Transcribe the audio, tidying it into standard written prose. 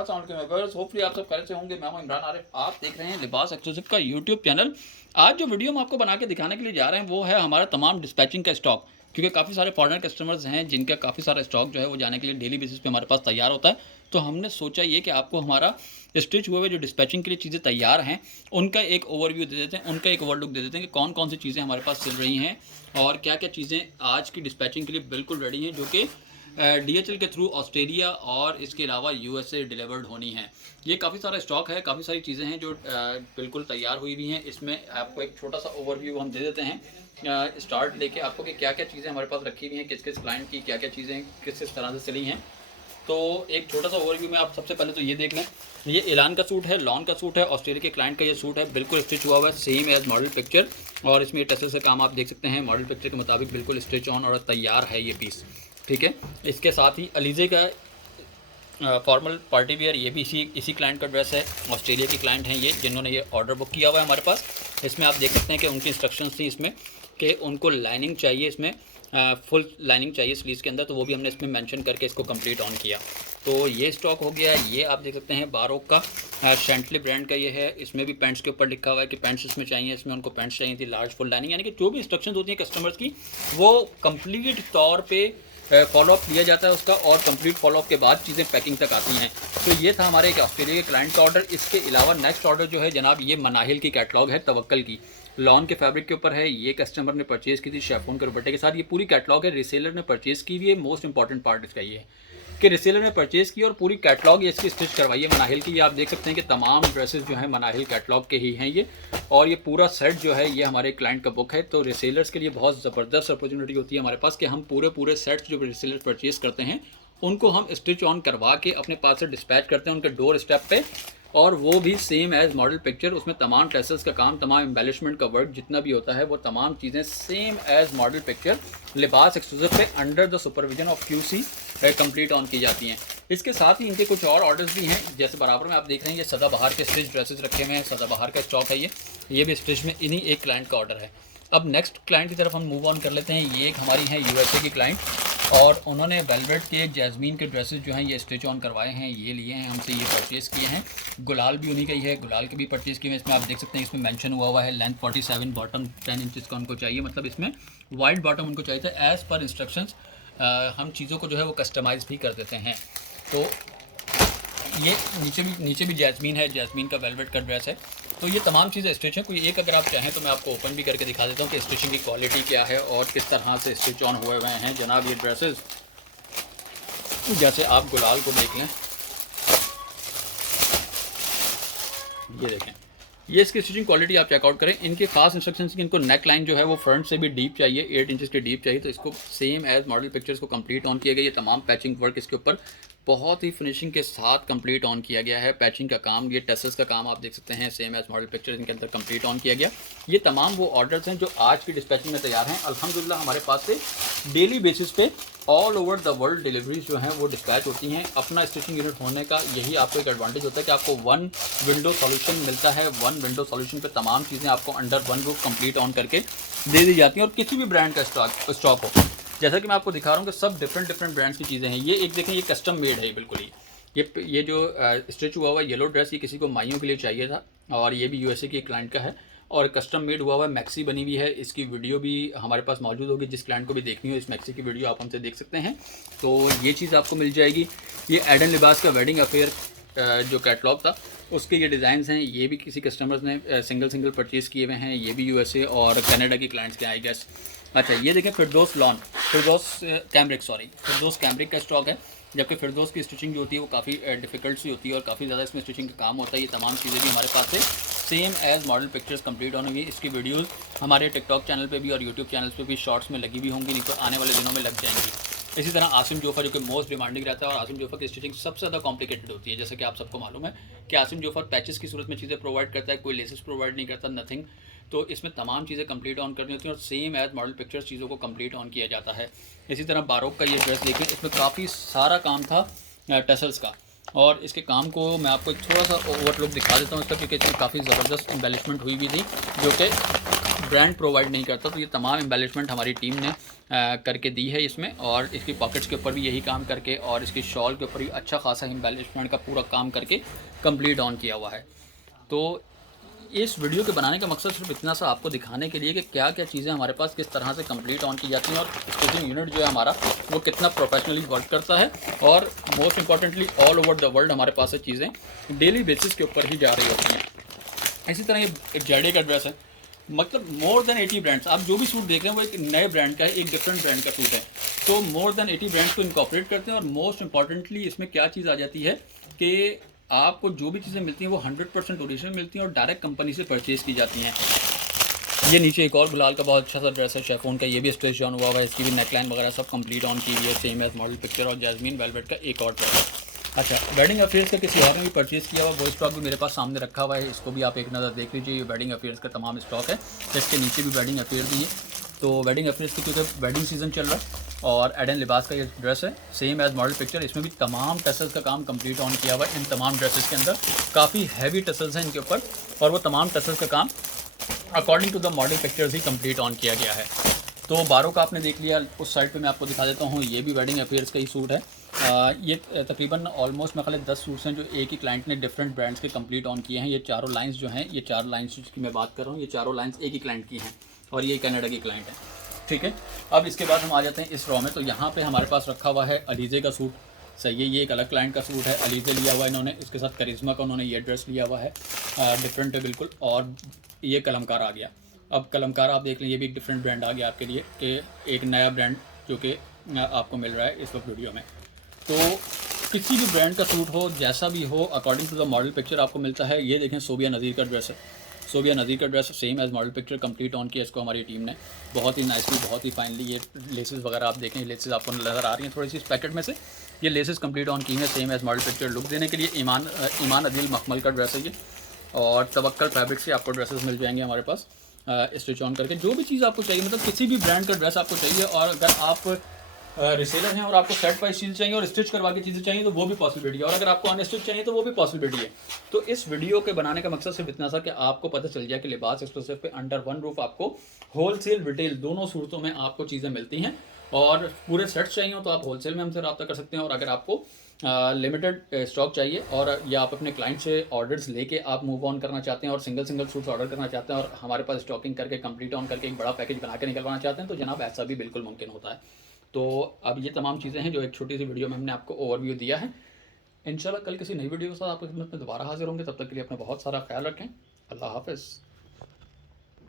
अस्सलाम वालेकुम viewers, hopefully आप सब खैरियत से होंगे। मैं हूं इमरान आरिफ, आप देख रहे हैं लिबास एक्सक्लूसिव का यूट्यूब चैनल। आज जो वीडियो हम आपको बना के दिखाने के लिए जा रहे हैं वो है हमारा तमाम डिस्पैचिंग का स्टॉक, क्योंकि काफ़ी सारे फॉरेनर कस्टमर्स हैं जिनका काफ़ी सारा स्टॉक जो है वो जाने के लिए डेली बेसिस पे हमारे पास तैयार होता है। तो हमने सोचा ये कि आपको हमारा स्टिच हुए हुए जो डिस्पैचिंग के लिए चीज़ें तैयार हैं उनका एक ओवरव्यू दे देते हैं, उनका एक ओवरलुक दे देते हैं कि कौन कौन सी चीज़ें हमारे पास चल रही हैं और क्या क्या चीज़ें आज की डिस्पैचिंग के लिए बिल्कुल रेडी हैं, जो कि DHL के थ्रू ऑस्ट्रेलिया और इसके अलावा USA डिलीवर्ड होनी है। ये काफ़ी सारा स्टॉक है, काफ़ी सारी चीज़ें हैं जो बिल्कुल तैयार हुई हुई हैं। इसमें आपको एक छोटा सा ओवरव्यू हम दे देते हैं स्टार्ट लेके आपको कि क्या क्या चीज़ें हमारे पास रखी हुई हैं, किस किस क्लाइंट की क्या क्या चीज़ें किस किस तरह से चली हैं। तो एक छोटा सा ओवरव्यू में आप सबसे पहले तो ये देख लें, ये एलान का सूट है, लॉन का सूट है, ऑस्ट्रेलिया के क्लाइंट का ये सूट है, बिल्कुल स्टिच हुआ हुआ है सेम एज मॉडल पिक्चर। और इसमें टसल से काम आप देख सकते हैं, मॉडल पिक्चर के मुताबिक बिल्कुल स्टिच ऑन और तैयार है ये पीस। ठीक है, इसके साथ ही अलीज़े का फॉर्मल पार्टी वेयर, ये भी इसी क्लाइंट का ड्रेस है। ऑस्ट्रेलिया के क्लाइंट हैं ये, जिन्होंने ये ऑर्डर बुक किया हुआ है हमारे पास। इसमें आप देख सकते हैं कि उनकी इंस्ट्रक्शंस थी इसमें कि उनको लाइनिंग चाहिए, इसमें फुल लाइनिंग चाहिए स्लीव्स के अंदर, तो वो भी हमने इसमें मेंशन करके इसको कंप्लीट ऑन किया। तो ये स्टॉक हो गया। ये आप देख सकते हैं बारोक का शेंटली ब्रांड का ये है। इसमें भी पैंट्स के ऊपर लिखा हुआ है कि पैंट्स इसमें चाहिए, इसमें उनको पैंट्स चाहिए थी लार्ज फुल लाइनिंग, यानी कि जो भी इंस्ट्रक्शंस होती हैं कस्टमर्स की वो कंप्लीट तौर पे फॉलोअप लिया जाता है उसका, और कंप्लीट फॉलोअप के बाद चीज़ें पैकिंग तक आती हैं। तो ये था हमारे एक ऑस्ट्रेलिया के क्लाइंट का ऑर्डर। इसके अलावा नेक्स्ट ऑर्डर जो है जनाब, ये मनाहिल की कैटलॉग है, तवक्कल की, लॉन के फैब्रिक के ऊपर है। ये कस्टमर ने परचेज़ की थी शेफोन के दुपट्टे के साथ। ये पूरी कैटलॉग है, रिसेलर ने परचेज़ की हुई है। मोस्ट इंपॉर्टेंट पार्ट इसका ये है कि रिसेलर ने परचेज़ की और पूरी कैटलॉग ये इसकी स्टिच करवाई है मनाहिल की। ये आप देख सकते हैं कि तमाम ड्रेसेस जो हैं मनाहिल कैटलॉग के ही हैं ये, और ये पूरा सेट जो है ये हमारे क्लाइंट का बुक है। तो रिसेलर्स के लिए बहुत ज़बरदस्त अपॉर्चुनिटी होती है हमारे पास कि हम पूरे सेट्स जो रिसेलर्स परचेज़ करते हैं उनको हम स्टिच ऑन करवा के अपने पास से डिस्पैच करते हैं उनके डोर स्टेप पे, और वो भी सेम एज मॉडल पिक्चर। उसमें तमाम टेसल्स का काम, तमाम एम्बेलिशमेंट का वर्क जितना भी होता है वो तमाम चीज़ें सेम एज मॉडल पिक्चर लिबास एक्सक्लूसिव पे under the supervision of QC complete on की जाती हैं। इसके साथ ही इनके कुछ और ऑर्डर्स भी हैं, जैसे बराबर में आप देख रहे हैं ये सदाबहार के स्टिच ड्रेसेस रखे हुए हैं, सदाबहार का स्टॉक है ये भी स्टिच में इन्हीं एक क्लाइंट का ऑर्डर है। अब नेक्स्ट क्लाइंट की तरफ हम मूव ऑन कर लेते हैं। ये एक हमारी है USA की क्लाइंट, और उन्होंने वेलवेट के जैस्मीन के ड्रेसेस जो हैं ये स्टिच ऑन करवाए हैं, ये लिए हैं हमसे, ये परचेज़ किए हैं। गुलाल भी उन्हीं का ही है, गुलाल के भी परचेज़ किए हैं। इसमें आप देख सकते हैं इसमें मेंशन हुआ है लेंथ 47, बॉटम 10 इंचज़ का उनको चाहिए, मतलब इसमें वाइड बॉटम उनको चाहिए था। एज़ पर इंस्ट्रक्शंस हम चीज़ों को जो है वो कस्टमाइज़ भी कर देते हैं। तो ये नीचे भी जैस्मीन है, जैस्मीन का वेलवेट का ड्रेस है। तो ये तमाम चीज़ें स्टिच हैं। कोई एक अगर आप चाहें तो मैं आपको ओपन भी करके दिखा देता हूँ कि स्टिचिंग की क्वालिटी क्या है और किस तरह से स्टिच ऑन हुए हुए हैं जनाब ये ड्रेसेस। जैसे आप गुलाल को देख लें, ये देखें, ये इसकी स्टिचिंग क्वालिटी आप चेकआउट करें। इनके खास इंस्ट्रक्शंस की इनको नेक लाइन जो है वो फ्रंट से भी डीप चाहिए, 8 इंचज़ की डीप चाहिए। तो इसको सेम एज मॉडल पिक्चर्स को कंप्लीट ऑन किया गया। ये तमाम पैचिंग वर्क इसके ऊपर बहुत ही फिनिशिंग के साथ कंप्लीट ऑन किया गया है। पैचिंग का काम, ये टेसल्स का काम आप देख सकते हैं, सेम एज मॉडल पिक्चर इनके अंदर कंप्लीट ऑन किया गया। ये तमाम वो ऑर्डर्स हैं जो आज की डिस्पैचिंग में तैयार हैं। अल्हम्दुलिल्लाह हमारे पास से डेली बेसिस पे all over the world deliveries जो हैं वो डिस्पैच होती हैं। अपना स्टिचिंग यूनिट होने का यही आपको एक एडवांटेज होता है कि आपको वन विंडो सॉल्यूशन मिलता है। वन विंडो सॉल्यूशन पे तमाम चीज़ें आपको under one roof complete on करके दे दी जाती हैं, और किसी भी ब्रांड का स्टॉक हो। जैसा कि मैं आपको दिखा रहा हूँ कि सब डिफरेंट ब्रांड्स की चीज़ें हैं। ये एक देखें, ये कस्टम मेड है बिल्कुल ही। ये जो स्टिच हुआ हुआ येलो ड्रेस, ये किसी को माइयों के लिए चाहिए था, और ये भी USA की क्लाइंट का है और कस्टम मेड हुआ हुआ है। मैक्सी बनी हुई है, इसकी वीडियो भी हमारे पास मौजूद होगी। जिस क्लाइंट को भी देखनी हो इस मैक्सी की वीडियो आप हमसे देख सकते हैं। तो ये चीज़ आपको मिल जाएगी। ये एडन लिबास का वेडिंग अफेयर जो कैटलॉग था उसके ये डिज़ाइंस हैं। ये भी किसी कस्टमर्स ने सिंगल परचेज़ किए हुए हैं। ये भी USA और कनाडा की क्लाइंट्स के आई गेस। अच्छा, ये देखें फिरदौस कैम्ब्रिक का स्टॉक है। जबकि फिरदौस की स्टिचिंग जो होती है वो काफ़ी डिफ़िकल्ट सी होती है और काफ़ी ज़्यादा इसमें स्टिचिंग का काम होता है। ये तमाम चीज़ें भी हमारे पास से same as model pictures complete on हुई। इसकी वीडियोस हमारे टिकटॉक चैनल पे भी और यूट्यूब चैनल्स पे भी शॉर्ट्स में लगी हुई होंगी, नहीं तो आने वाले दिनों में लग जाएंगी। इसी तरह आसिम जोफ़र जो कि मोस्ट डिमांडिंग रहता है, और आसिम जोफ़र की स्टिचिंग सबसे ज़्यादा कॉम्प्लिकेटेड होती है। जैसे कि आप सबको मालूम है कि आसिम जोफ़र पैचेस की सूरत में चीज़ें प्रोवाइड करता है, कोई लेसेस प्रोवाइड नहीं करता, नथिंग। तो इसमें तमाम चीज़ें कंप्लीट ऑन करनी होती हैं और सेम एज मॉडल पिक्चर्स चीज़ों को कंप्लीट ऑन किया जाता है। इसी तरह बारोक का ये ड्रेस देखें, इसमें काफ़ी सारा काम था टेसल्स का, और इसके काम को मैं आपको एक थोड़ा सा ओवरलुक दिखा देता हूँ इसका, क्योंकि इसमें काफ़ी ज़बरदस्त एम्बेलिशमेंट हुई थी जो कि ब्रांड प्रोवाइड नहीं करता। तो ये तमाम एम्बेलिशमेंट हमारी टीम ने करके दी है इसमें, और इसकी पॉकेट्स के ऊपर भी यही काम करके, और इसकी शॉल के ऊपर भी अच्छा खासा एम्बेलिशमेंट का पूरा काम करके कंप्लीट ऑन किया हुआ है। तो इस वीडियो के बनाने का मकसद सिर्फ इतना सा आपको दिखाने के लिए कि क्या क्या चीज़ें हमारे पास किस तरह से कंप्लीट ऑन की जाती हैं, और स्टिचिंग यूनिट जो है हमारा वो कितना प्रोफेशनली वर्क करता है, और most importantly all over the world हमारे पास से चीज़ें डेली बेसिस के ऊपर ही जा रही होती हैं। इसी तरह ये जेडे का ड्रेस है, मतलब मोर देन 80 ब्रांड्स, आप जो भी सूट देख रहे हैं वो एक नए ब्रांड का है, एक डिफरेंट ब्रांड का सूट है। तो मोर देन 80 ब्रांड्स को इनकॉर्पोरेट करते हैं, और मोस्ट इंपॉर्टेंटली इसमें क्या चीज़ आ जाती है कि आपको जो भी चीज़ें मिलती हैं वो 100% ओरिजिनल मिलती हैं और डायरेक्ट कंपनी से परचेज़ की जाती हैं। ये नीचे एक और गुलाल का बहुत अच्छा सा ड्रेस है शेफोन का, ये भी स्टिच ऑन हुआ हुआ है, इसकी भी नेकलाइन वगैरह सब कंप्लीट ऑन की हुई है, सेम एज मॉडल पिक्चर। और जैस्मीन वेलवेट का एक और ड्रेस है। अच्छा, वेडिंग अफेयर्स का किसी और ने भी परचेज़ किया हुआ वो स्टॉक भी मेरे पास सामने रखा हुआ है, इसको भी आप एक नज़र देख लीजिए। ये वेडिंग अफेयर्स का तमाम स्टॉक है, इसके नीचे भी वेडिंग अफेयर भी है। तो वेडिंग अफेयर्स की क्योंकि वेडिंग सीज़न चल रहा है, और एडन लिबास का ये ड्रेस है, सेम एज मॉडल पिक्चर। इसमें भी तमाम टसल्स का काम कंप्लीट ऑन किया हुआ है। इन तमाम ड्रेसेस के अंदर काफ़ी हैवी टसल्स हैं इनके ऊपर, और वो तमाम टसल्स का काम according to the model pictures ही कंप्लीट ऑन किया गया है। तो बारों का आपने देख लिया, उस साइड पे मैं आपको दिखा देता हूँ, ये भी वेडिंग अफेयर्स का ही सूट है। ये तकरीबन ऑलमोस्ट मैं ख्याल 10 सूट्स हैं जो एक ही क्लाइंट ने डिफरेंट ब्रांड्स के कंप्लीट ऑन किए हैं। ये चारों लाइंस जो हैं, ये 4 लाइंस जिसकी मैं बात कर रहा हूँ, ये चारों लाइंस एक ही क्लाइंट की हैं, और ये कनाडा की क्लाइंट है। ठीक है, अब इसके बाद हम आ जाते हैं इस रॉ में। तो यहाँ पे हमारे पास रखा हुआ है अलीज़े का सूट, सही है, ये एक अलग क्लाइंट का सूट है, अलीज़े लिया हुआ है इन्होंने। इसके साथ करिश्मा का उन्होंने ये ड्रेस लिया हुआ है, डिफरेंट है बिल्कुल। और ये कलमकार आ गया। अब कलमकार आप देख लें, ये भी एक डिफरेंट ब्रांड आ गया आपके लिए, कि एक नया ब्रांड जो कि आपको मिल रहा है इस वक्त वीडियो में। तो किसी भी ब्रांड का सूट हो, जैसा भी हो, according to the model picture आपको मिलता है। ये देखें, सोबिया नज़ीर का ड्रेस है, सोबिया नज़ीर का dress same as model picture complete on किया इसको हमारी टीम ने, बहुत ही नाइसली, बहुत ही फाइनली। ये लेसेस वगैरह आप देखें, लेसेस आपको नज़र आ रही हैं थोड़ी सी इस पैकेट में से, ये लेसेस कंप्लीट ऑन की हैं same as model picture look देने के लिए। ईमान अदील मखमल का ड्रेस है ये, और तवक्कल फैब्रिक से आपको ड्रेसेस मिल जाएंगे हमारे पास स्टिच ऑन करके। जो भी चीज़ आपको चाहिए, मतलब किसी भी ब्रांड का ड्रेस आपको चाहिए, और अगर आप रिसेलर हैं और आपको सेट वाइज चीज़ें चाहिए और स्टिच करवा के चीज़ें चाहिए तो वो भी पॉसिबिलिटी है, और अगर आपको अनस्टिच चाहिए तो वो भी पॉसिबिलिटी है। तो इस वीडियो के बनाने का मकसद सिर्फ इतना सा कि आपको पता चल जाए कि लिबास एक्सक्लूसिव पे अंडर वन रूफ आपको होलसेल रिटेल दोनों सूरतों में आपको चीज़ें मिलती हैं। और पूरे सेट्स चाहिए हो तो आप होलसेल में हमसे रब्ता कर सकते हैं, और अगर आपको लिमिटेड स्टॉक चाहिए और या आप अपने क्लाइंट से ऑर्डर्स लेके आप मूव ऑन करना चाहते हैं और सिंगल सूट्स ऑर्डर करना चाहते हैं और हमारे पास स्टॉकिंग करके कंप्लीट ऑन करके एक बड़ा पैकेज बना के निकलवाना चाहते हैं, तो जनाब ऐसा भी बिल्कुल मुमकिन होता है। तो अब ये तमाम चीज़ें हैं जो एक छोटी सी वीडियो में हमने आपको ओवरव्यू दिया है। इंशाल्लाह कल किसी नई वीडियो के साथ आपकी खिदमत में दोबारा हाजिर होंगे, तब तक के लिए अपना बहुत सारा ख्याल रखें। अल्लाह हाफ़िज़।